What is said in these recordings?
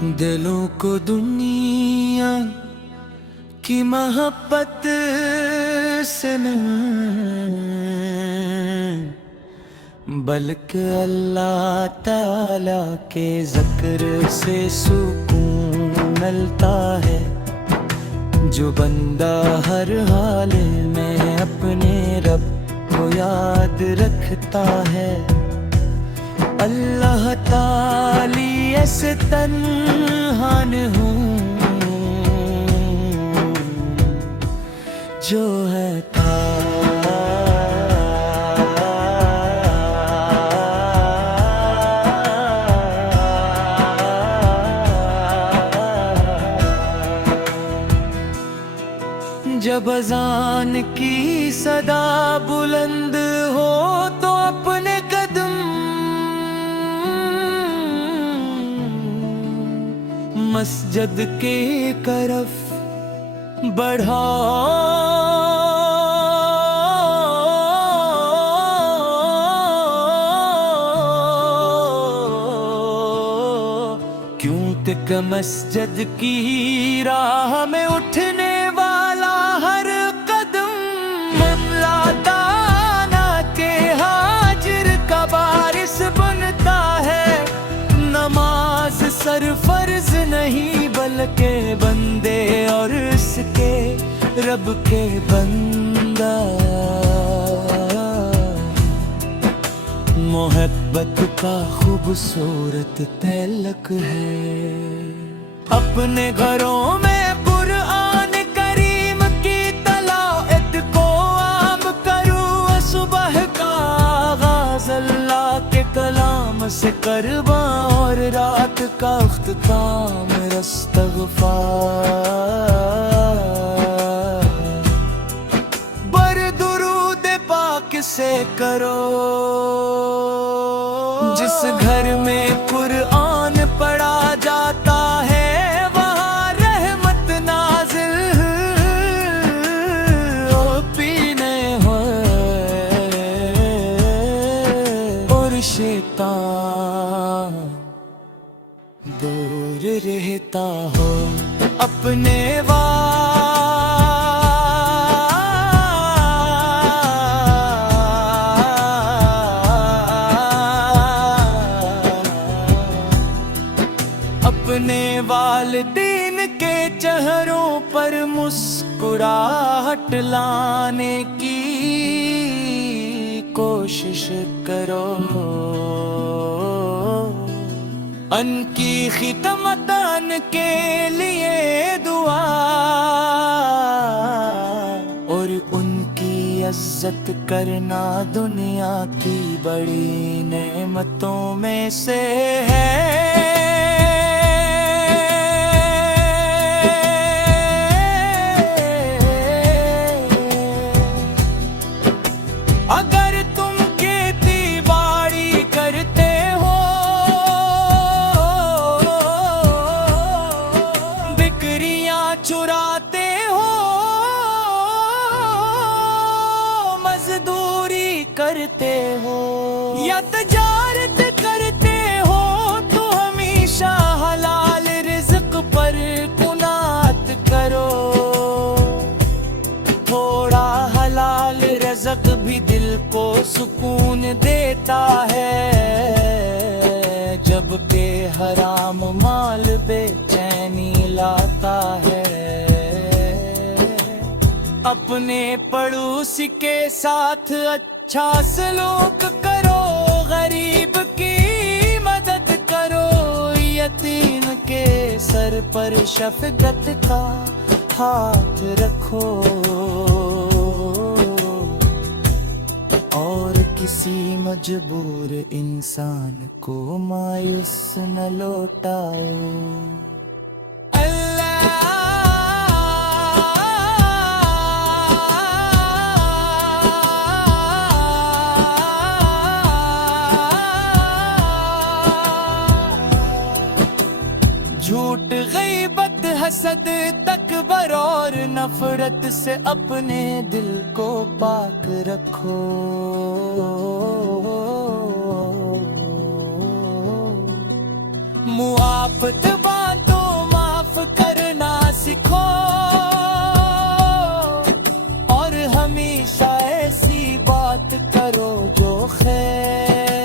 دلوں کو دنیا کی محبت سے نہیں بلکہ اللہ تعالی کے ذکر سے سکون ملتا ہے۔ جو بندہ ہر حال میں اپنے رب کو یاد رکھتا ہے، اللہ تعالی ایسے تنہا نہ ہوں جو ہے جب اذان کی صدا بلند ہو تو اپنے قدم مسجد کی طرف بڑھاؤ، کیوں کہ مسجد کی راہ میں اٹھنے والا ہر قدم معاملہ دانا کے ہاجر کا باعث بنتا ہے۔ نماز سرفرض نہیں بلکہ بندے اور اس کے رب کے بندہ محبت کا خوبصورت تلک ہے۔ اپنے گھروں میں قرآن کریم کی تلاوت کو عام کروں، صبح کا آغاز اللہ کے کلام سے کرواں اور رات کا اختتام استغفار بر درود پاک سے کرو۔ جس گھر میں قرآن پڑھا جاتا ہے وہاں رحمت نازل پینے ہوئے اور شیطان دور رہتا ہو۔ اپنے اپنے والدین کے چہروں پر مسکراہٹ لانے کی کوشش کرو، ان کی خدمت ان کے لیے دعا اور ان کی عزت کرنا دنیا کی بڑی نعمتوں میں سے ہے۔ اگر تم کھیتی باڑی کرتے ہو، بکریاں چراتے ہو، مزدوری کرتے ہو یا تجارت کرتے ہو تو ہمیشہ حلال رزق پر قناعت کرو۔ تھوڑا حلال رزق بھی دل کو سکون دیتا ہے، جبکہ حرام مال بے چینی لاتا ہے۔ اپنے پڑوسی کے ساتھ اچھا سلوک کرو، غریب کی مدد کرو، یتیم کے سر پر شفقت کا ہاتھ رکھو، اور کسی مجبور انسان کو مایوس نہ لوٹاؤ۔ جھوٹ، غیبت، حسد، تکبر اور نفرت سے اپنے دل کو پاک رکھو۔ معافت رکھو اور ہمیشہ ایسی بات کرو جو خیر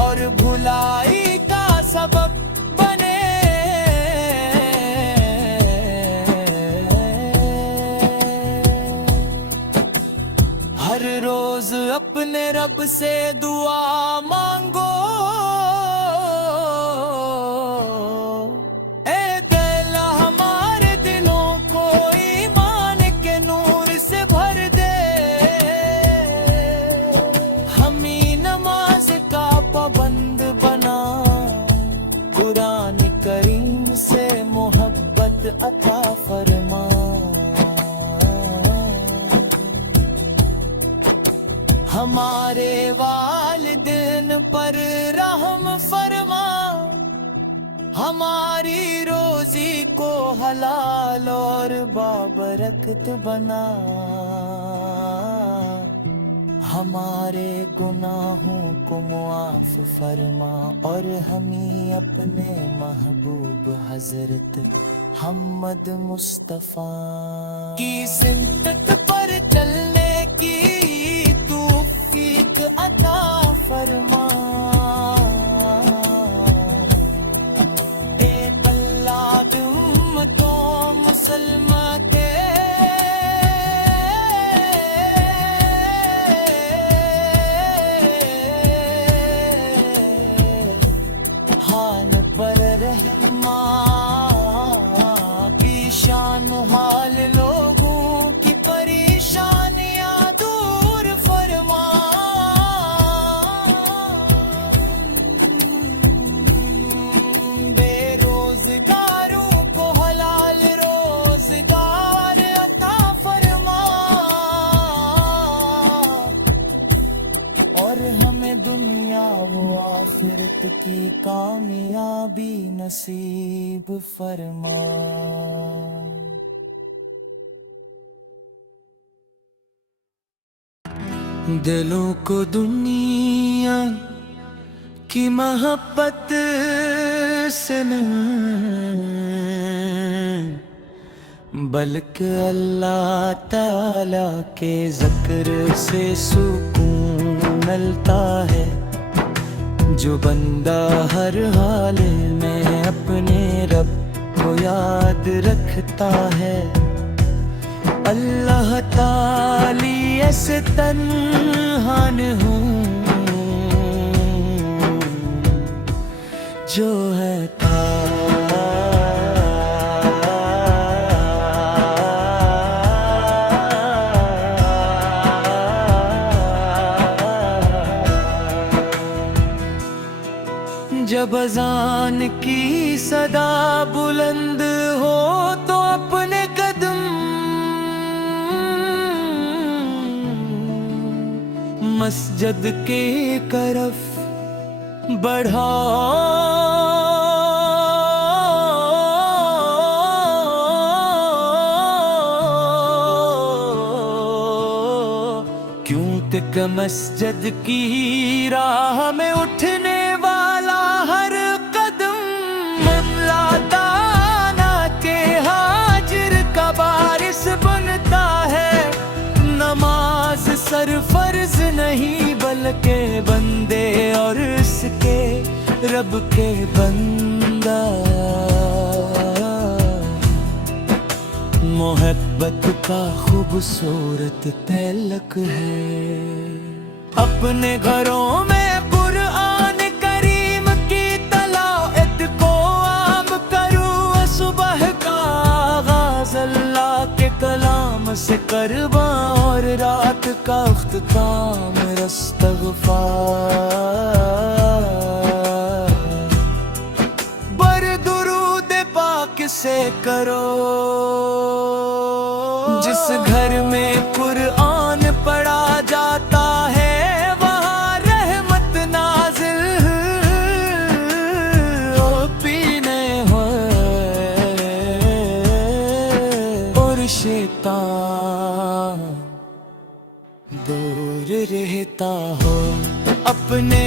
اور بھلائی کا سبب بنے. ہر روز اپنے رب سے دعا مانگو، اے دل ہمارے دلوں کو ایمان کے نور سے بھر دے. ہمیں نماز کا پابند بنا، قرآن کریم سے محبت عطا فرما. ہمارے والدین پر رحم فرما، ہماری روزی کو حلال اور بابرکت بنا. ہمارے گناہوں کو معاف فرما اور ہمیں اپنے محبوب حضرت محمد مصطفیٰ کی سمت پر چلنے کی توفیق عطا فرما. ایک اللہ کی امتوں مسلمہ کے حال پر رحماں کی شان حال لوگوں کی پریشانیاں دور فرما. بے روزگاروں کو حلال روزگار عطا فرما اور ہمیں دنیا و آخرت کی کامیابی نصیب فرما. دلوں کو دنیا کی محبت سے نہیں بلکہ اللہ تعالی کے ذکر سے سکون ملتا ہے. جو بندہ ہر حال میں اپنے رب کو یاد رکھتا ہے، اللہ تعالی ایسے تنہا نہ ہوں جو ہے جب اذان کی صدا بلند ہو تو اپنے قدم مسجد کی طرف بڑھاؤ. کیوں تک مسجد کی راہ میں اٹھنے والا ہر قدم معاملہ دانا کے حاجر کا باعث بنتا ہے. نماز سرفرض نہیں بلکہ بندے اور اس کے رب کے بندہ. محبت کا خوبصورت تلک ہے. اپنے گھروں میں قرآن کریم کی تلاوت کو عام کرو. صبح کا آغاز اللہ کے کلام سے کرواں اور رات کا اختتام استغفار بر درود پاک سے کرو. جس گھر میں قرآن پڑھا جاتا ہے وہاں رحمت نازل پینے اور شیطان دور رہتا ہو. اپنے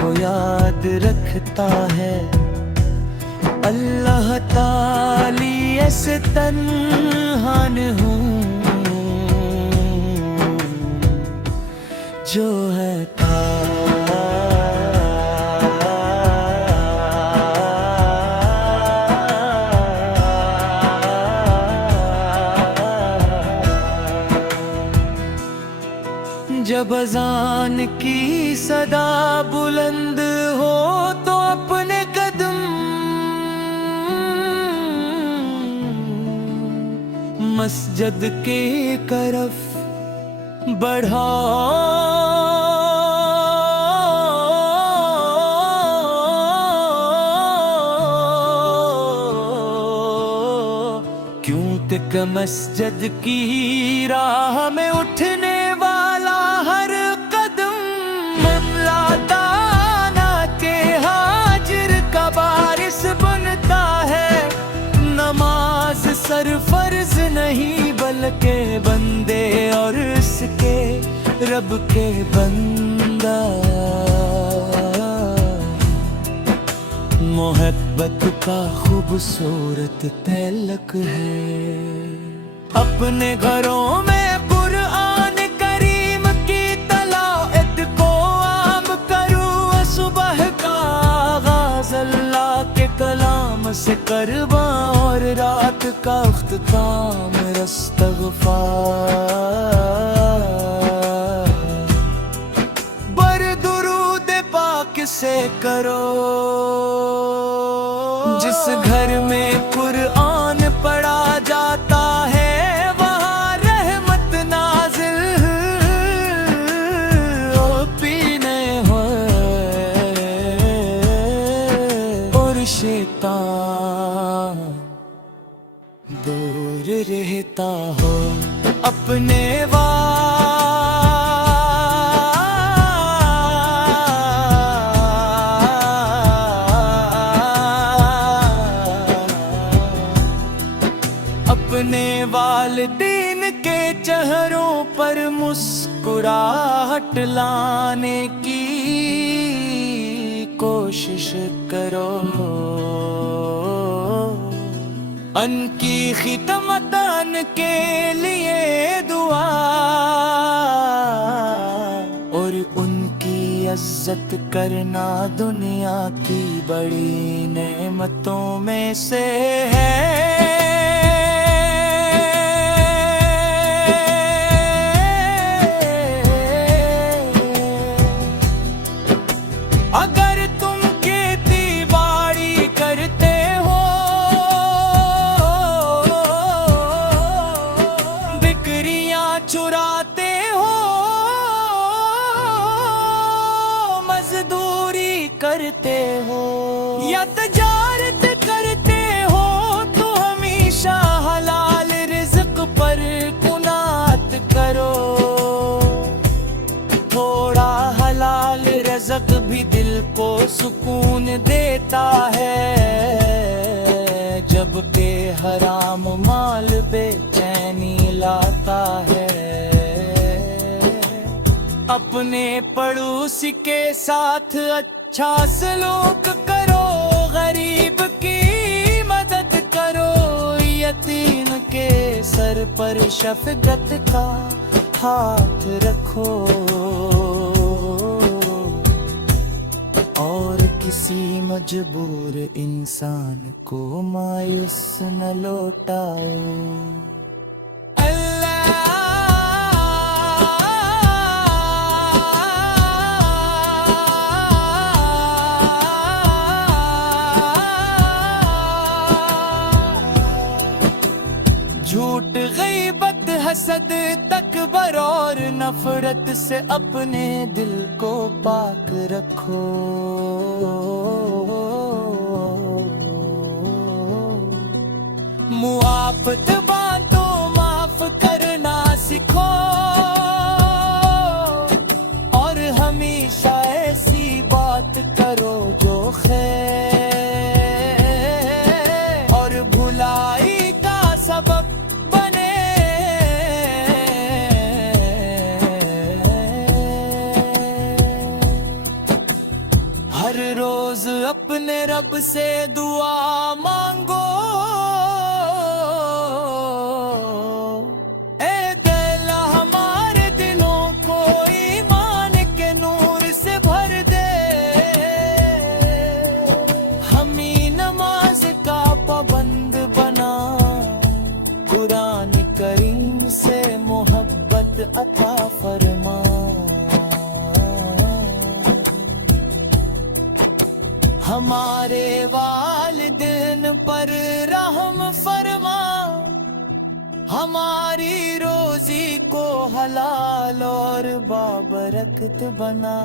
کو یاد رکھتا ہے۔ اللہ تعالی ایسے تنہا نہ ہوں جو ہے جب اذان کی صدا بلند ہو تو اپنے قدم مسجد کی طرف بڑھاؤ۔ کیوں تک مسجد کی راہ میں اٹھنے والا ہر قدم معاملہ دانا کے ہاجر کا باعث بنتا ہے۔ نماز سرفرض نہیں بلکہ بندے اور اس کے رب کے بندہ محبت کا خوبصورت تلک ہے۔ اپنے گھروں میں قرآن کریم کی تلاوت کو عام کرو، صبح کا آغاز اللہ کے کلام سے کرواں اور رات کا اختتام استغفار بر درود پاک سے کرو۔ جس گھر میں قرآن پڑھا جاتا ہے وہاں رحمت نازل پینے ہوئے اور شیطان دور رہتا ہو۔ اپنے اپنے والدین کے چہروں پر مسکراہٹ لانے کی کوشش کرو۔ ان کی خدمت ان کے لیے دعا اور ان کی عزت کرنا دنیا کی بڑی نعمتوں میں سے ہے۔ اگر تم کھیتی باڑی کرتے ہو، بکریاں چراتے ہو، مزدوری کرتے ہو یا تجارت کرتے ہو تو ہمیشہ حلال رزق پر قناعت کرو۔ تھوڑا حلال رزق بھی دل کو سکون دیتا ہے، جبکہ حرام مال بے چینی لاتا ہے۔ اپنے پڑوسی کے ساتھ اچھا سلوک کرو، غریب کی مدد کرو، یتیم کے سر پر شفقت کا ہاتھ رکھو، اور کسی مجبور انسان کو مایوس نہ لوٹاؤ۔ جھوٹ غیبت حسد تکبر اور نفرت سے اپنے دل کو پاک رکھو۔ معافت بانٹو، معاف کرنا سکھو، اور ہمیشہ ایسی بات کرو جو خیر اور بھلائی کا سبب بنے۔ سے دعا مانگو، اے دل ہمارے دلوں کو ایمان کے نور سے بھر دے، ہمیں نماز کا پابند بنا، قرآن کریم سے محبت عطا فرما، ہمارے والدین پر رحم فرما، ہماری روزی کو حلال اور بابرکت بنا،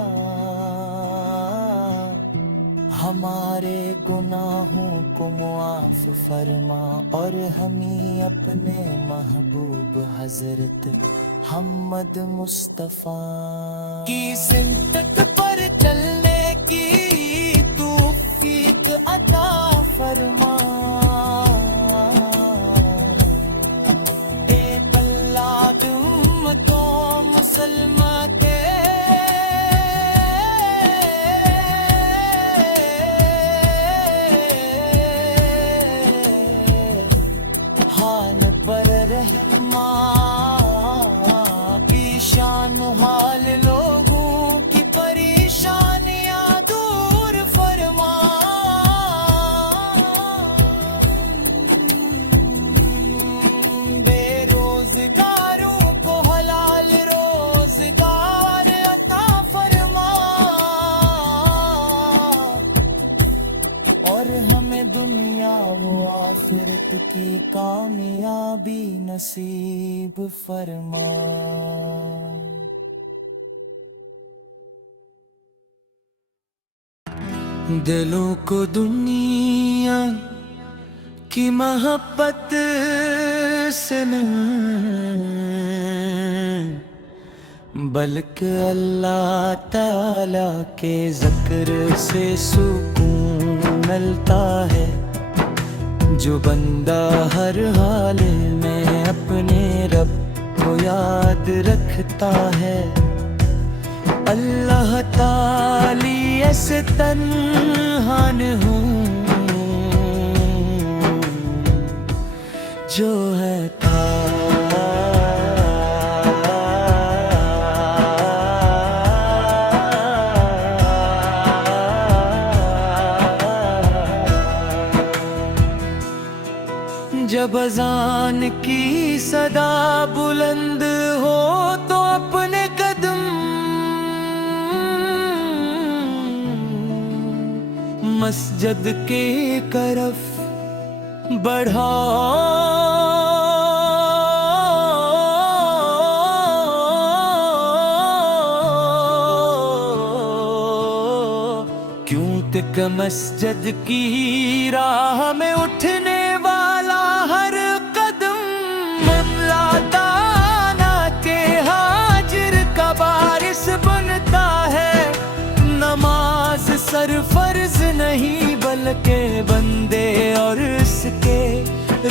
ہمارے گناہوں کو معاف فرما، اور ہمیں اپنے محبوب حضرت محمد مصطفیٰ کی سمت پر چلنے کی توفیق عطا فرما، اے اللہ امتوں مسلمان کے حال پر رحماں، ایشان حال لوگوں کی پریشانیاں دور فرما، بے روزگاروں کو حلال روزگار عطا فرما، اور ہمیں دنیا و آخرت کی کامیابی نصیب فرما۔ دلوں کو دنیا کی محبت سے نہیں، بلکہ اللہ تعالی کے ذکر سے سکون ملتا ہے، جو بندہ ہر حال میں اپنے رب کو یاد رکھتا ہے، اللہ تعالی ایسے تنہا نہ ہوں جو ہے جب اذان کی صدا بلند ہو تو اپنے قدم مسجد کی طرف بڑھا، کیونکہ مسجد کی راہ میں اٹھنے والا ہر قدم معاملہ دانا کے حاجر کا باعث بنتا ہے، نماز سرفرض نہیں بلکہ بندے اور اس کے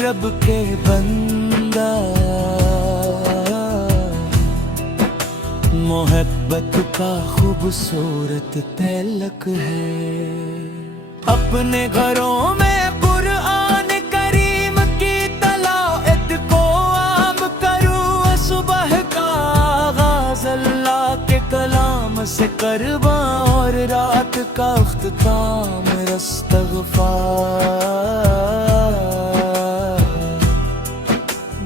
رب کے بندہ، محبت کا خوبصورت تلک ہے، اپنے گھروں میں قرآن کریم کی تلاوت کو عام کرو، صبح کا آغاز اللہ کے کلام سے کرواں، اور رات کا اختتام استغفار،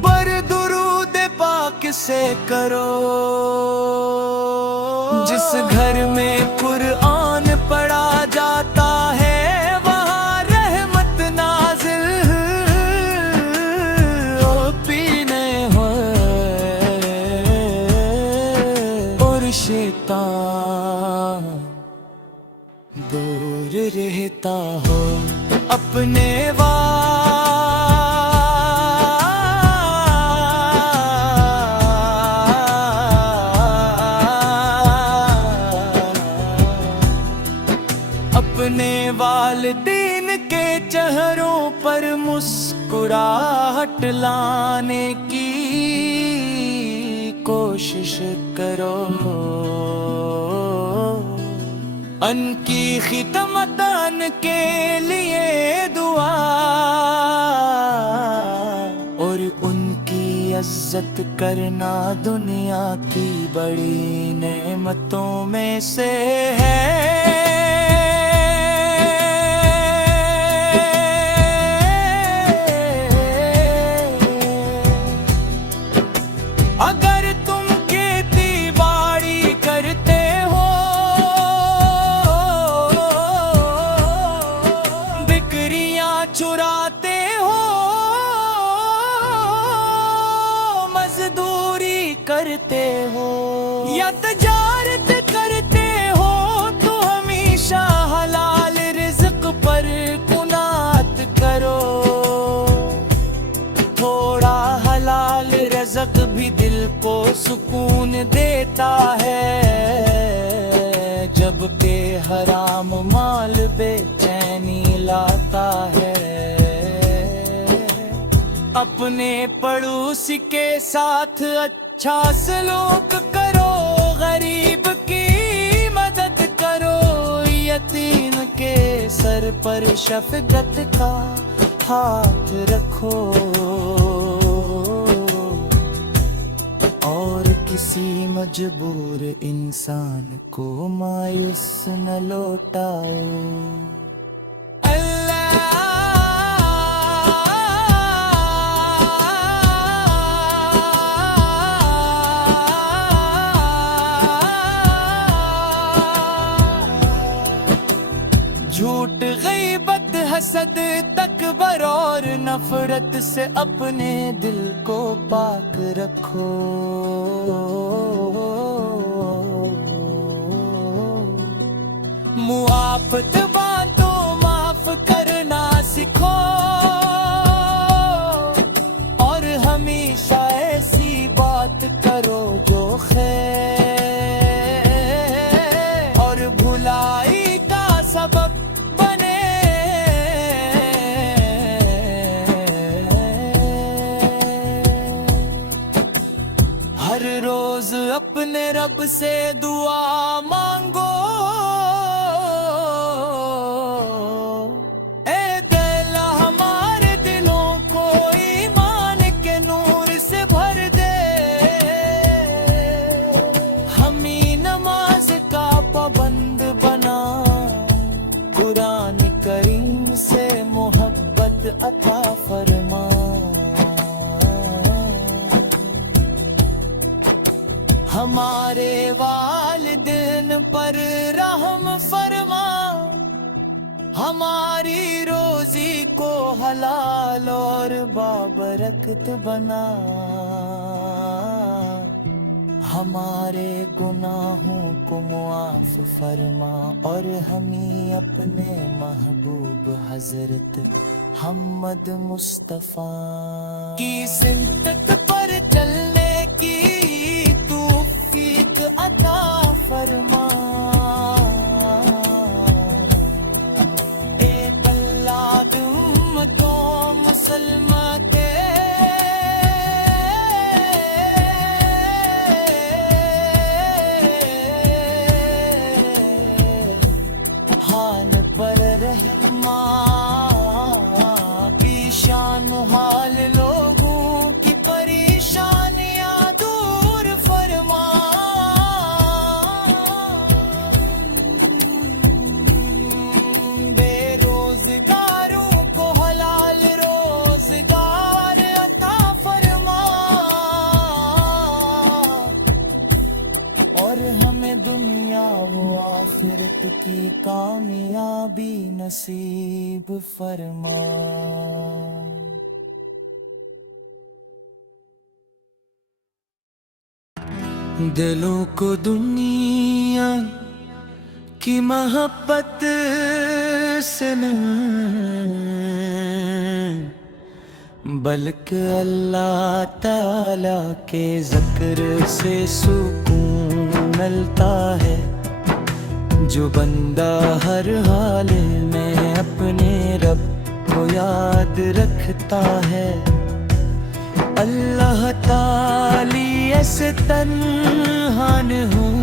بر درود پاک سے کرو، جس گھر میں قرآن پڑھا جاتا ہے وہاں رحمت نازل پینے ہوئے، اور شیطان دور رہتا ہو اپنے اپنے والدین کے چہروں پر مسکراہٹ لانے کی کوشش کرو، ان کی خدمت ان کے لیے دعا، اور ان کی عزت کرنا دنیا کی بڑی نعمتوں میں سے ہے۔ اگر تم کھیتی باڑی کرتے ہو، بکریاں چراتے ہو، مزدوری کرتے ہو یا تجارت کرتے ہو، تو ہمیشہ حلال رزق پر قناعت کرو۔ تھوڑا حلال رزق بھی دل کو سکون دیتا ہے، جبکہ حرام مال بے چینی لاتا ہے۔ اپنے پڑوسی کے ساتھ اچھا سلوک کرو، غریب کی مدد کرو، یتیم کے سر پر شفقت کا ہاتھ رکھو، اور کسی مجبور انسان کو مایوس نہ لوٹاؤ۔ جھوٹ، غیبت، حسد، تکبر اور نفرت سے اپنے دل کو پاک رکھو۔ معافت باندھو، معاف کرنا سکھو، اور ہمیشہ ایسی بات کرو جو خیر اور بھلائی کا سبب بنے۔ ہر روز اپنے رب سے دعا مانگو، اے دل ہمارے دلوں کو ایمان کے نور سے بھر دے، ہمیں نماز کا پابند بنا، قرآن کریم سے محبت عطا فرما، ہمارے والدین پر رحم فرما، ہماری روزی کو حلال اور بابرکت بنا، ہمارے گناہوں کو معاف فرما، اور ہمیں اپنے محبوب حضرت محمد مصطفیٰ کی سمت پر چلنے کی توفیق عطا فرما۔ ایک اللہ کی امتوں مسلمان کے ہان پر رحمان کی شان، حال لوگوں کی پریشانیاں دور فرما، بے روزگاروں کو حلال روزگار عطا فرما، اور ہمیں دنیا و آخرت کی کامیابی نصیب فرما۔ دلوں کو دنیا کی محبت سے نہ، بلکہ اللہ تعالی کے ذکر سے سکون ملتا ہے۔ جو بندہ ہر حال میں اپنے رب کو یاد رکھتا ہے، اللہ تعالی ایسے تنہا نہ ہوں،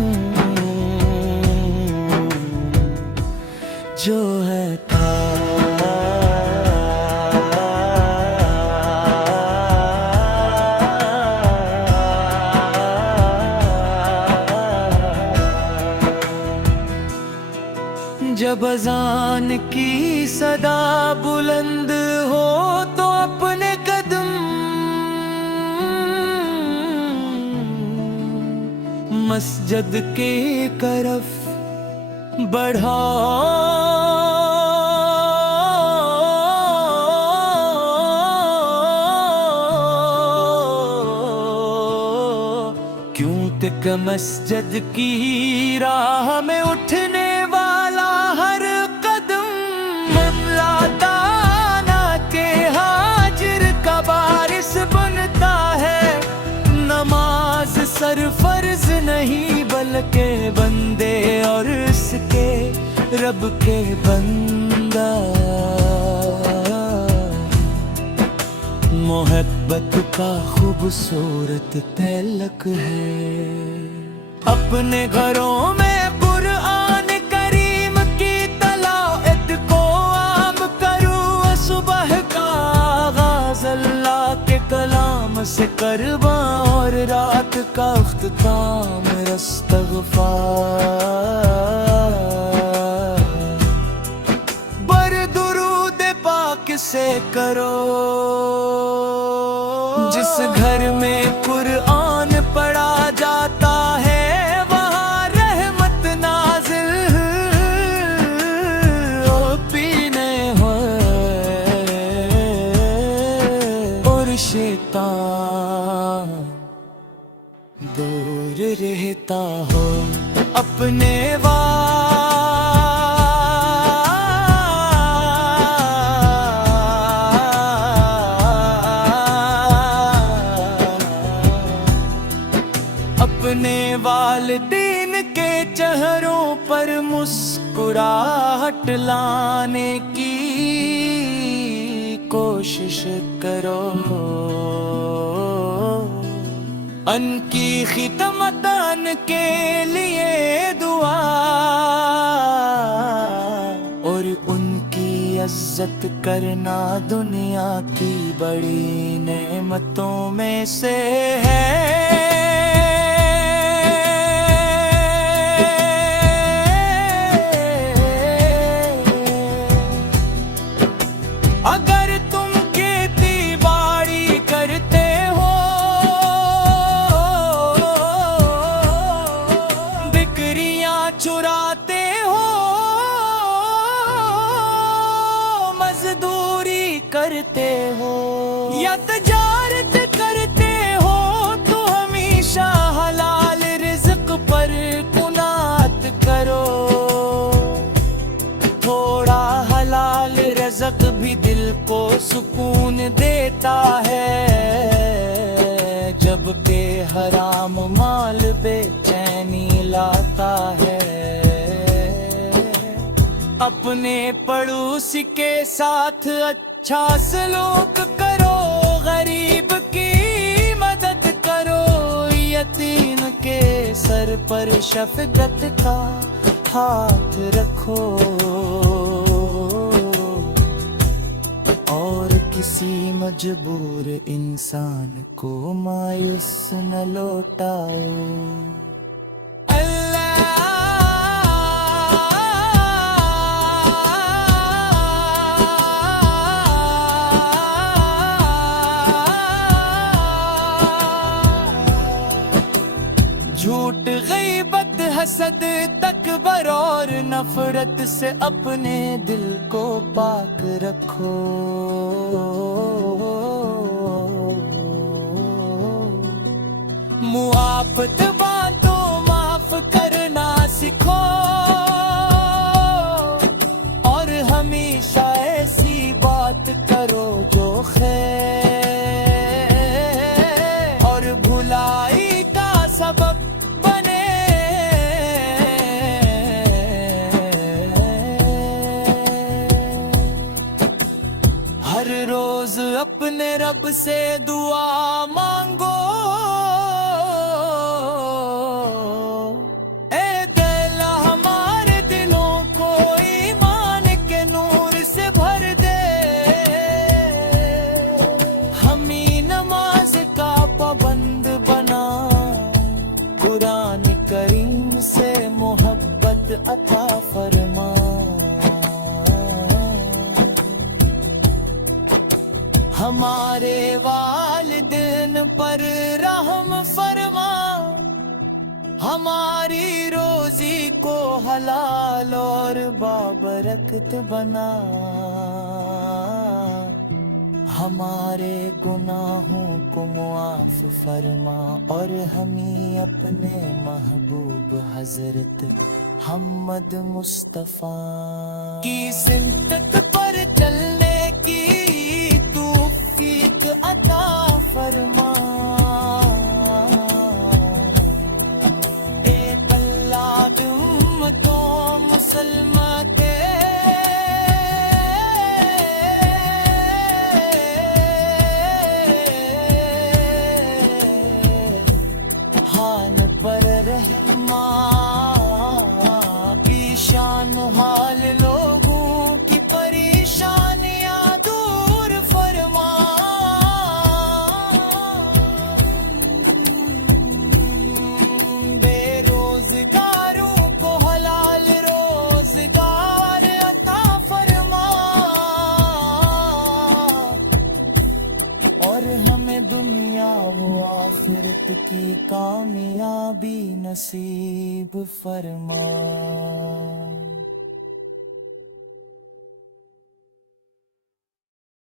جو ہے تھا جب اذان کی صدا بلند ہو تو اپنے قدم مسجد کی طرف بڑھاؤ، کیوں کہ مسجد کی راہ میں اٹھنے والا ہر قدم معاملہ دانا کے حاضر کا باعث بنتا ہے۔ نماز سرفرض نہیں بلکہ بندے اور اس کے رب کے بندہ، محبت کا خوبصورت تلک ہے۔ اپنے گھروں میں قرآن کریم کی تلاوت کو عام کرو، صبح کا آغاز اللہ کے کلام سے کرواں اور رات کا اختتام استغفار بر درود پاک سے کرو۔ جس گھر میں قرآن پڑھا جاتا ہے وہاں رحمت نازل پینے ہوئے اور شیطان دور رہتا ہو۔ اپنے اپنے والدین کے چہروں پر مسکراہٹ لانے کی کوشش کرو، ان کی خدمت ان کے لیے دعا اور ان کی عزت کرنا دنیا کی بڑی نعمتوں میں سے ہے۔ اگر تم کھیتی باڑی کرتے ہو، بکریاں چراتے ہو، مزدوری کرتے ہو یا تجارت کرتے ہو تو ہمیشہ حلال رزق پر قناعت کرو۔ تھوڑا حلال رزق بھی دل کو سکون دیتا ہے، جبکہ حرام مال بے چینی لاتا ہے۔ اپنے پڑوسی کے ساتھ اچھا سلوک کرو، غریب کی مدد کرو، یتیم کے سر پر شفقت کا ہاتھ رکھو، اور کسی مجبور انسان کو مایوس نہ لوٹاؤ۔ جھوٹ، غیبت، حسد، تکبر اور نفرت سے اپنے دل کو پاک رکھو، معافات باتوں معاف کرنا سیکھو، اور ہمیشہ ایسی بات کرو جو خیر اور بھلائی کا سبب بنے۔ ہر روز اپنے رب سے دعا مانگو، اے دل ہمارے دلوں کو ایمان عطا فرما ہمارے والدین پر رحم فرما ہماری روزی کو حلال اور بابرکت بنا ہمارے گناہوں کو معاف فرما اور ہمیں اپنے محبوب حضرت محمد مصطفیٰ کی سمت پر چلنے کی توفیق عطا فرما ایک اللہ کی امتوں مسلمہ کے حال پر رحمان کی شان حال لوگوں کی پریشانیاں دور فرما بے روزگاروں کو حلال روزگار عطا فرما اور ہمیں دنیا و آخرت کی کامیابی نصیب فرما